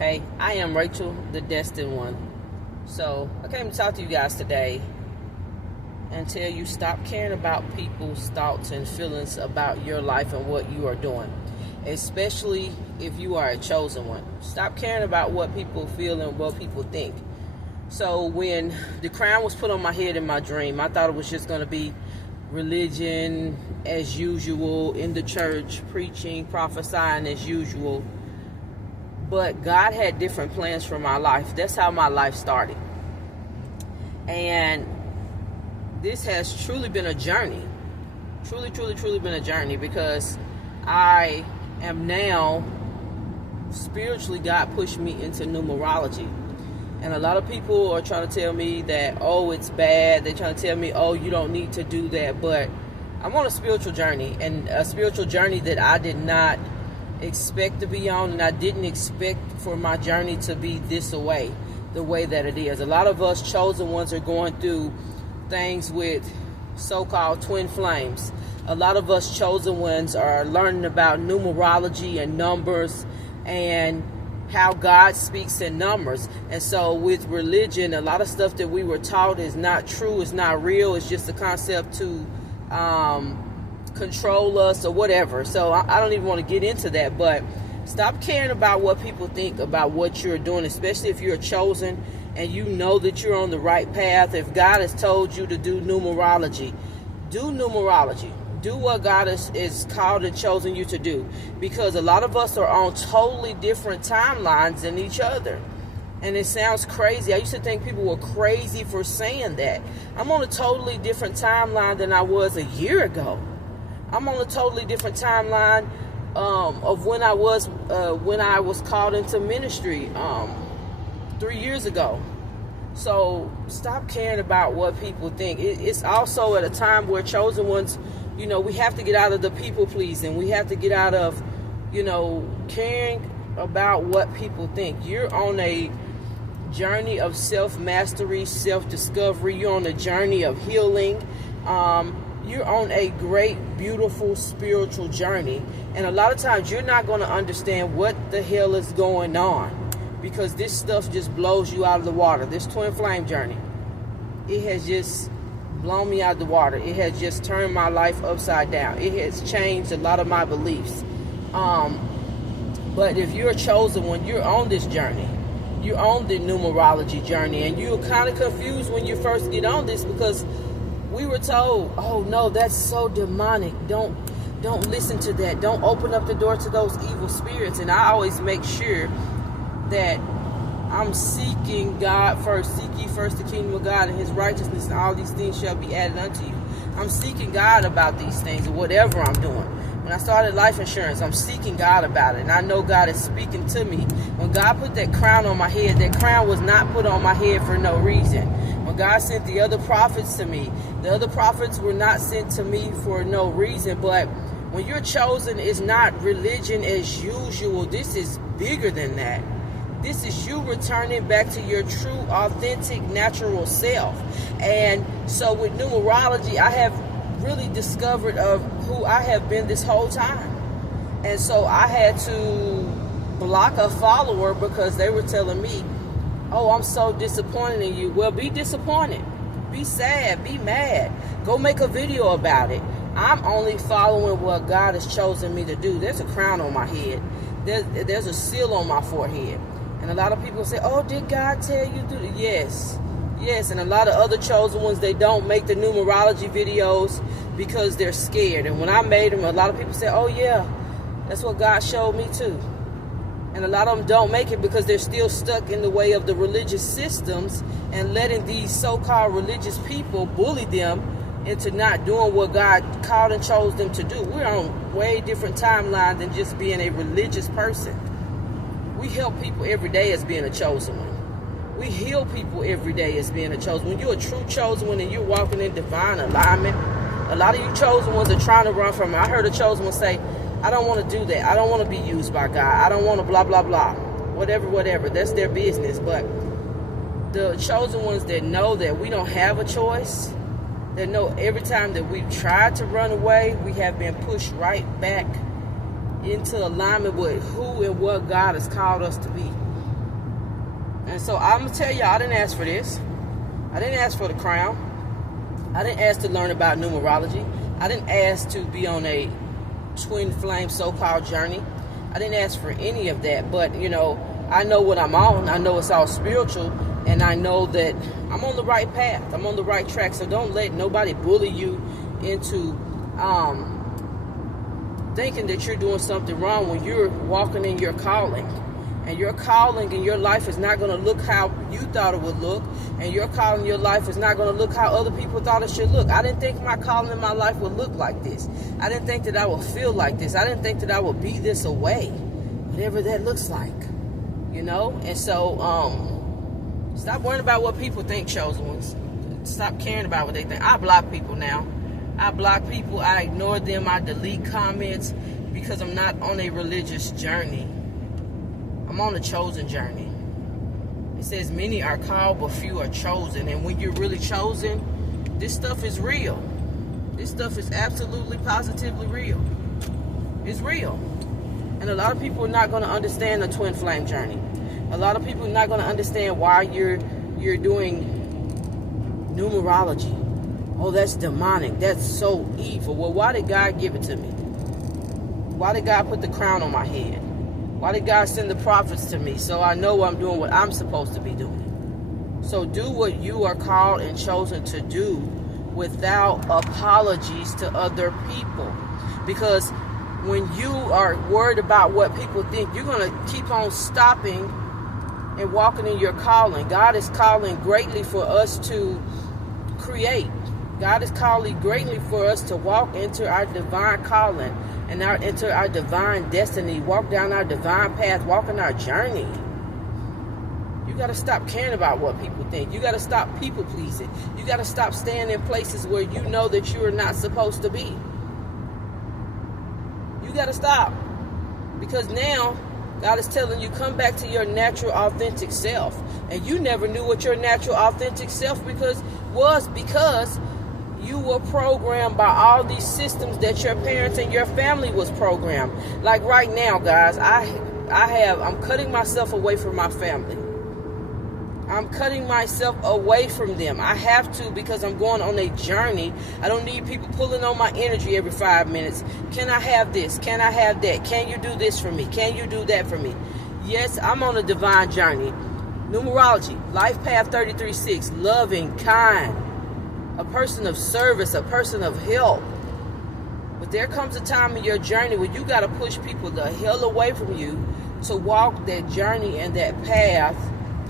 Hey, I am Rachel, the Destined One. So, I came to talk to you guys today and tell you stop caring about people's thoughts and feelings about your life and what you are doing, especially if you are a chosen one. Stop caring about what people feel and what people think. So, when the crown was put on my head in my dream, I thought it was just going to be religion as usual, in the church, preaching, prophesying as usual. But God had different plans for my life. That's how my life started. And this has truly been a journey. Truly been a journey, because I am now, spiritually, God pushed me into numerology. And a lot of people are trying to tell me that, oh, it's bad. They're trying to tell me, oh, you don't need to do that. But I'm on a spiritual journey, and a spiritual journey that I did not expect to be on, and I didn't expect for my journey to be this way, the way that it is. A lot of us chosen ones are going through things with so-called twin flames. A lot of us chosen ones are learning about numerology and numbers and how God speaks in numbers. And so with religion, a lot of stuff that we were taught is not true, it's not real, it's just a concept to control us or whatever. So I don't even want to get into that, but stop caring about what people think about what you're doing, especially if you're chosen and you know that you're on the right path. If God has told you to do numerology, do numerology. Do what God is called and chosen you to do, because a lot of us are on totally different timelines than each other. And it sounds crazy. I used to think people were crazy for saying that. I'm on a totally different timeline than I was a year ago. I'm on a totally different timeline of when I was called into ministry 3 years ago. So stop caring about what people think. It's also at a time where chosen ones, we have to get out of the people pleasing. We have to get out of, caring about what people think. You're on a journey of self-mastery, self-discovery. You're on a journey of healing. You're on a great, beautiful spiritual journey. And a lot of times you're not going to understand what the hell is going on, because this stuff just blows you out of the water. This twin flame journey, it has just blown me out of the water. It has just turned my life upside down. It has changed a lot of my beliefs. But if you're a chosen one, you're on this journey. You're on the numerology journey. And you're kind of confused when you first get on this, because we were told, oh no, that's so demonic. Don't listen to that. Don't open up the door to those evil spirits. And I always make sure that I'm seeking God first. Seek ye first the kingdom of God and his righteousness, and all these things shall be added unto you. I'm seeking God about these things, or whatever I'm doing. When I started life insurance, I'm seeking God about it, and I know God is speaking to me. When God put that crown on my head, that crown was not put on my head for no reason. When God sent the other prophets to me, the other prophets were not sent to me for no reason. But when you're chosen, it's not religion as usual. This is bigger than that. This is you returning back to your true, authentic, natural self. And so with numerology, I have really discovered of who I have been this whole time. And so I had to block a follower because they were telling me, oh, I'm so disappointed in you. Well, be disappointed. Be sad. Be mad. Go make a video about it. I'm only following what God has chosen me to do. There's a crown on my head. There's a seal on my forehead. And a lot of people say, oh, did God tell you to do it? Yes. And a lot of other chosen ones, they don't make the numerology videos because they're scared. And when I made them, a lot of people say, oh, yeah, that's what God showed me too. And a lot of them don't make it because they're still stuck in the way of the religious systems and letting these so-called religious people bully them into not doing what God called and chose them to do. We're on way different timeline than just being a religious person. We help people every day as being a chosen one. We heal people every day as being a chosen one. When you're a true chosen one and you're walking in divine alignment, a lot of you chosen ones are trying to run from it. I heard a chosen one say, I don't want to do that. I don't want to be used by God. I don't want to blah, blah, blah. Whatever. That's their business. But the chosen ones that know that we don't have a choice, that know every time that we've tried to run away, we have been pushed right back into alignment with who and what God has called us to be. And so I'm going to tell y'all, I didn't ask for this. I didn't ask for the crown. I didn't ask to learn about numerology. I didn't ask to be on a twin flame so-called journey. I didn't ask for any of that. But, you know, I know what I'm on. I know it's all spiritual. And I know that I'm on the right path. I'm on the right track. So don't let nobody bully you into thinking that you're doing something wrong when you're walking in your calling. And your calling in your life is not going to look how you thought it would look. And your calling in your life is not going to look how other people thought it should look. I didn't think my calling in my life would look like this. I didn't think that I would feel like this. I didn't think that I would be this away. Whatever that looks like. You know? And so, stop worrying about what people think, chosen ones. Stop caring about what they think. I block people now. I block people. I ignore them. I delete comments because I'm not on a religious journey. I'm on a chosen journey. It says many are called, but few are chosen. And when you're really chosen, this stuff is real. This stuff is absolutely, positively real. It's real. And a lot of people are not going to understand the twin flame journey. A lot of people are not going to understand why you're doing numerology. Oh, that's demonic. That's so evil. Well, why did God give it to me? Why did God put the crown on my head? Why did God send the prophets to me? So I know I'm doing what I'm supposed to be doing. So do what you are called and chosen to do without apologies to other people. Because when you are worried about what people think, you're going to keep on stopping and walking in your calling. God is calling greatly for us to create. God is calling greatly for us to walk into our divine calling and into our divine destiny, walk down our divine path, walk in our journey. You got to stop caring about what people think. You got to stop people pleasing. You got to stop staying in places where you know that you are not supposed to be. You got to stop. Because now God is telling you, come back to your natural, authentic self. And you never knew what your natural, authentic self was because you were programmed by all these systems that your parents and your family was programmed. Like right now, guys, I'm cutting myself away from my family. I'm cutting myself away from them. I have to because I'm going on a journey. I don't need people pulling on my energy every 5 minutes. Can I have this? Can I have that? Can you do this for me? Can you do that for me? Yes, I'm on a divine journey. Numerology, life path 33-6, loving, kind, a person of service, a person of help. But there comes a time in your journey where you got to push people the hell away from you to walk that journey and that path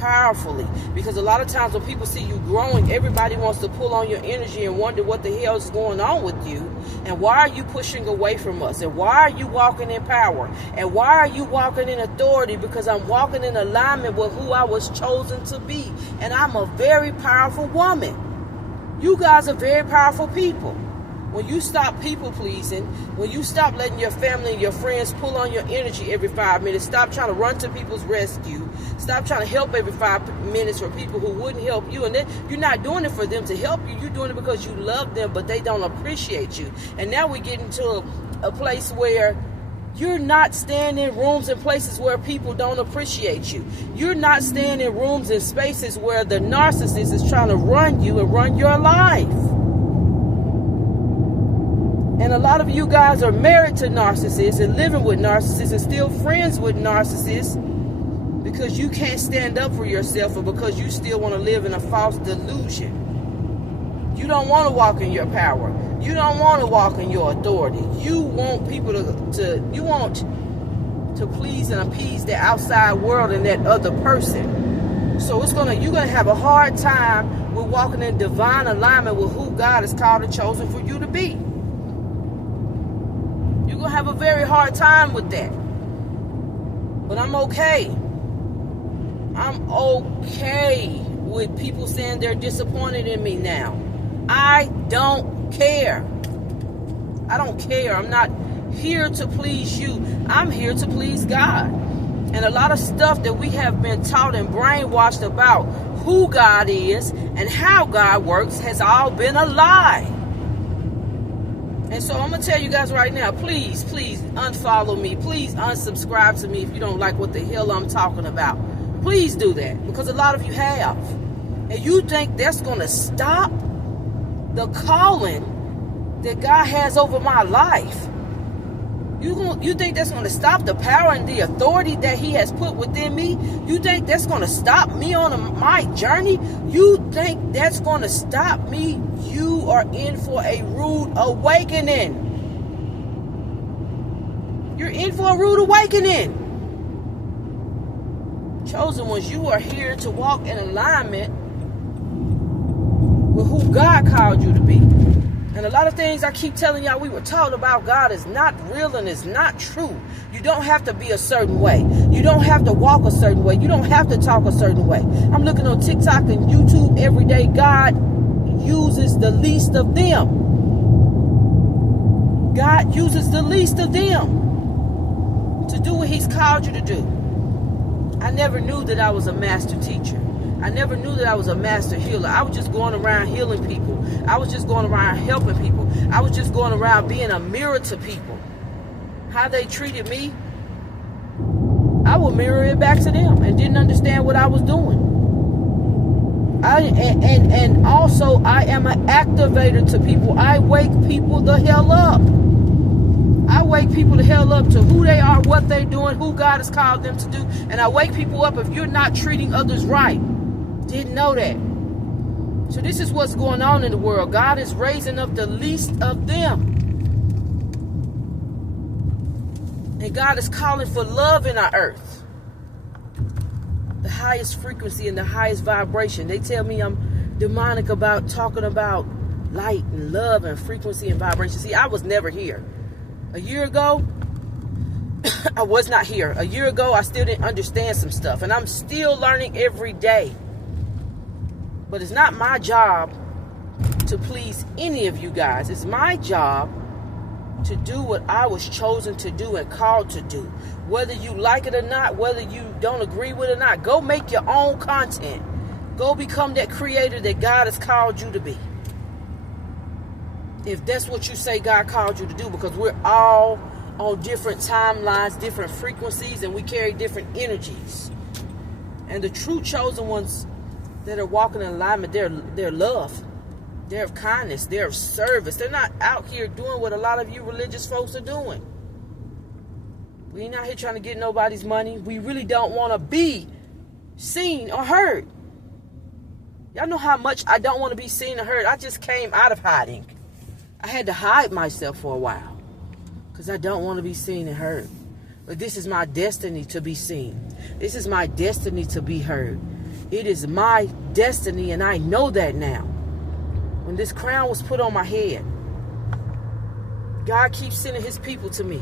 powerfully. Because a lot of times when people see you growing, everybody wants to pull on your energy and wonder what the hell is going on with you, and why are you pushing away from us, and why are you walking in power, and why are you walking in authority? Because I'm walking in alignment with who I was chosen to be, and I'm a very powerful woman. You guys are very powerful people. When you stop people pleasing, when you stop letting your family and your friends pull on your energy every 5 minutes, stop trying to run to people's rescue, stop trying to help every 5 minutes for people who wouldn't help you, and then you're not doing it for them to help you, you're doing it because you love them, but they don't appreciate you. And now we get into a place where you're not staying in rooms and places where people don't appreciate you. You're not staying in rooms and spaces where the narcissist is trying to run you and run your life. And a lot of you guys are married to narcissists and living with narcissists and still friends with narcissists because you can't stand up for yourself or because you still want to live in a false delusion. You don't want to walk in your power. You don't want to walk in your authority. You want people to please and appease the outside world and that other person. So you're gonna have a hard time with walking in divine alignment with who God has called and chosen for you to be. You're gonna have a very hard time with that. But I'm okay. I'm okay with people saying they're disappointed in me now. I don't care. I don't care. I'm not here to please you. I'm here to please God. And a lot of stuff that we have been taught and brainwashed about who God is and how God works has all been a lie. And so I'm going to tell you guys right now, please unfollow me. Please unsubscribe to me if you don't like what the hell I'm talking about. Please do that, because a lot of you have. And you think that's going to stop the calling that God has over my life. You think that's going to stop the power and the authority that he has put within me? You think that's going to stop me on my journey? You think that's going to stop me? You are in for a rude awakening. You're in for a rude awakening. Chosen ones, you are here to walk in alignment with who God called you to be. And a lot of things I keep telling y'all we were taught about God is not real and is not true. You don't have to be a certain way. You don't have to walk a certain way. You don't have to talk a certain way. I'm looking on TikTok and YouTube every day. God uses the least of them. God uses the least of them to do what he's called you to do. I never knew that I was a master teacher. I never knew that I was a master healer. I was just going around healing people. I was just going around helping people. I was just going around being a mirror to people. How they treated me, I would mirror it back to them and didn't understand what I was doing. And also, I am an activator to people. I wake people the hell up. I wake people the hell up to who they are, what they're doing, who God has called them to do. And I wake people up if you're not treating others right. Didn't know that. So this is what's going on in the world. God is raising up the least of them. And God is calling for love in our earth. The highest frequency and the highest vibration. They tell me I'm demonic about talking about light and love and frequency and vibration. See, I was never here. A year ago, I was not here. A year ago, I still didn't understand some stuff. And I'm still learning every day. But it's not my job to please any of you guys. It's my job to do what I was chosen to do and called to do. Whether you like it or not, whether you don't agree with it or not, go make your own content. Go become that creator that God has called you to be. If that's what you say God called you to do, because we're all on different timelines, different frequencies, and we carry different energies. And the true chosen ones that are walking in alignment, they're love, they're of kindness, they're of service. They're not out here doing what a lot of you religious folks are doing. We ain't out here trying to get nobody's money. We really don't want to be seen or heard. Y'all know how much I don't want to be seen or heard. I just came out of hiding. I had to hide myself for a while because I don't want to be seen and heard. But this is my destiny to be seen. This is my destiny to be heard. It is my destiny, and I know that now. When this crown was put on my head, God keeps sending his people to me.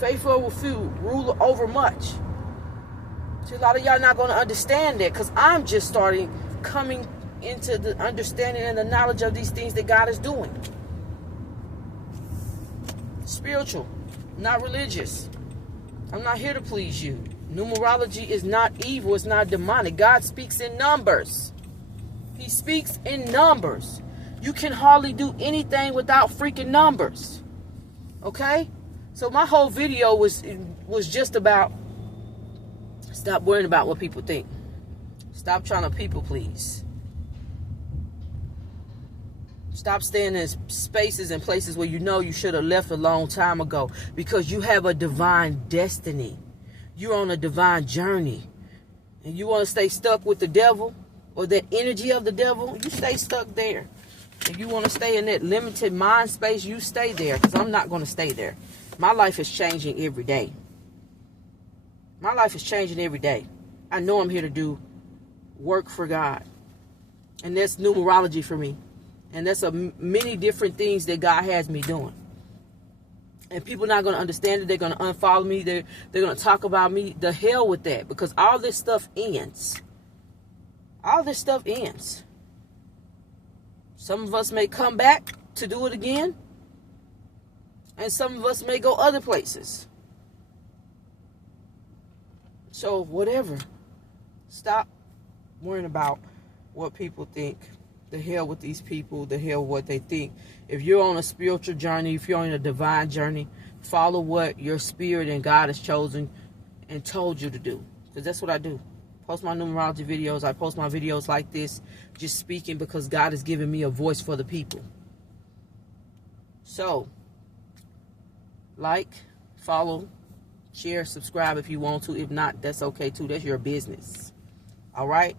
Faithful over few, ruler over much. See, a lot of y'all not going to understand that because I'm just starting coming into the understanding and the knowledge of these things that God is doing. Spiritual, not religious. I'm not here to please you. Numerology is not evil. It's not demonic. God speaks in numbers. He speaks in numbers. You can hardly do anything without freaking numbers. Okay? So my whole video was just about stop worrying about what people think. Stop trying to people please. Stop staying in spaces and places where you know you should have left a long time ago, because you have a divine destiny. You're on a divine journey. And you want to stay stuck with the devil or that energy of the devil, you stay stuck there. If you want to stay in that limited mind space, you stay there, because I'm not going to stay there. My life is changing every day. My life is changing every day. I know I'm here to do work for God. And that's numerology for me. And that's many different things that God has me doing. And people are not going to understand it. They're going to unfollow me. They're going to talk about me. The hell with that. Because all this stuff ends. All this stuff ends. Some of us may come back to do it again. And some of us may go other places. So whatever. Stop worrying about what people think. The hell with these people. The hell what they think. If you're on a spiritual journey, if you're on a divine journey, follow what your spirit and God has chosen and told you to do. Because that's what I do. post my numerology videos. I post my videos like this, just speaking because God has given me a voice for the people. So, like, follow, share, subscribe if you want to. If not, that's okay too. That's your business. All right?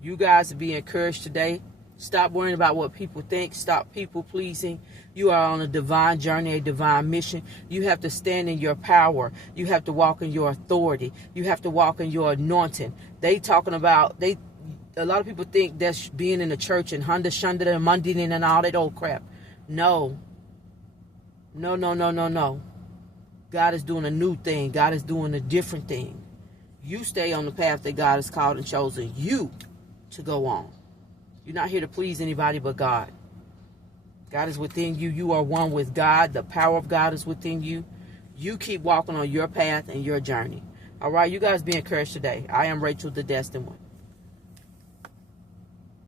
You guys be encouraged today. Stop worrying about what people think. Stop people pleasing. You are on a divine journey, a divine mission. You have to stand in your power. You have to walk in your authority. You have to walk in your anointing. A lot of people think that's being in the church and Honda Shunda and Monday and all that old crap. No. No. God is doing a new thing. God is doing a different thing. You stay on the path that God has called and chosen you to go on. You're not here to please anybody but God. God is within you. You are one with God. The power of God is within you. You keep walking on your path and your journey. All right, you guys be encouraged today. I am Rachel, the Destined One.